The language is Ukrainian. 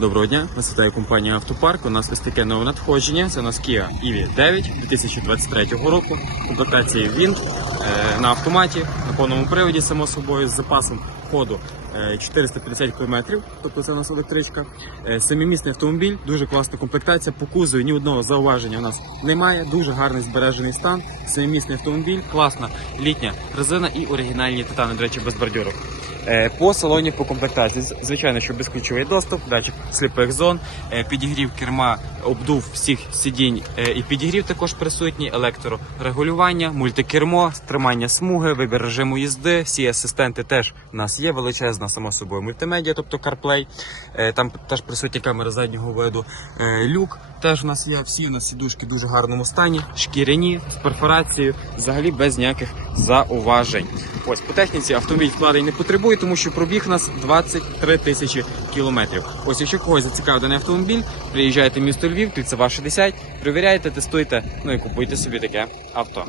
Доброго дня, нас вітає компанія Автопарк. У нас ось таке нове надходження. Це у нас Kia EV 9 2023 року. Комплектація Wind е, на автоматі, на повному приводі, само собою, з запасом ходу е, 450 км, тобто це у нас електричка. Е, Семимісний автомобіль, дуже класна комплектація. По кузову ні одного зауваження у нас немає. Дуже гарний збережений стан. Семимісний автомобіль, класна літня резина і оригінальні титани, до речі, без бордюрок. Е, По салоні по комплектації, звичайно, що безключовий доступ, датчик сліпих зон, е, підігрів керма, обдув всіх сидінь е, і підігрів також присутній, електрорегулювання, мультикермо, тримання смуги, вибір режиму їзди. Всі асистенти теж у нас є величезна, само собою, мультимедіа, тобто CarPlay. Там теж присутня камера заднього виду. Люк теж у нас є. Всі у нас сідушки в дуже гарному стані, шкіряні з перфорацією, взагалі без ніяких зауважень. Ось по техніці автомобіль вкладень не потребує, тому що пробіг нас 23 тисячі кілометрів. Ось якщо когось зацікавив даний автомобіль, приїжджайте в місто Львів, кільцева 60, перевіряйте, тестуйте, ну і купуйте собі таке авто.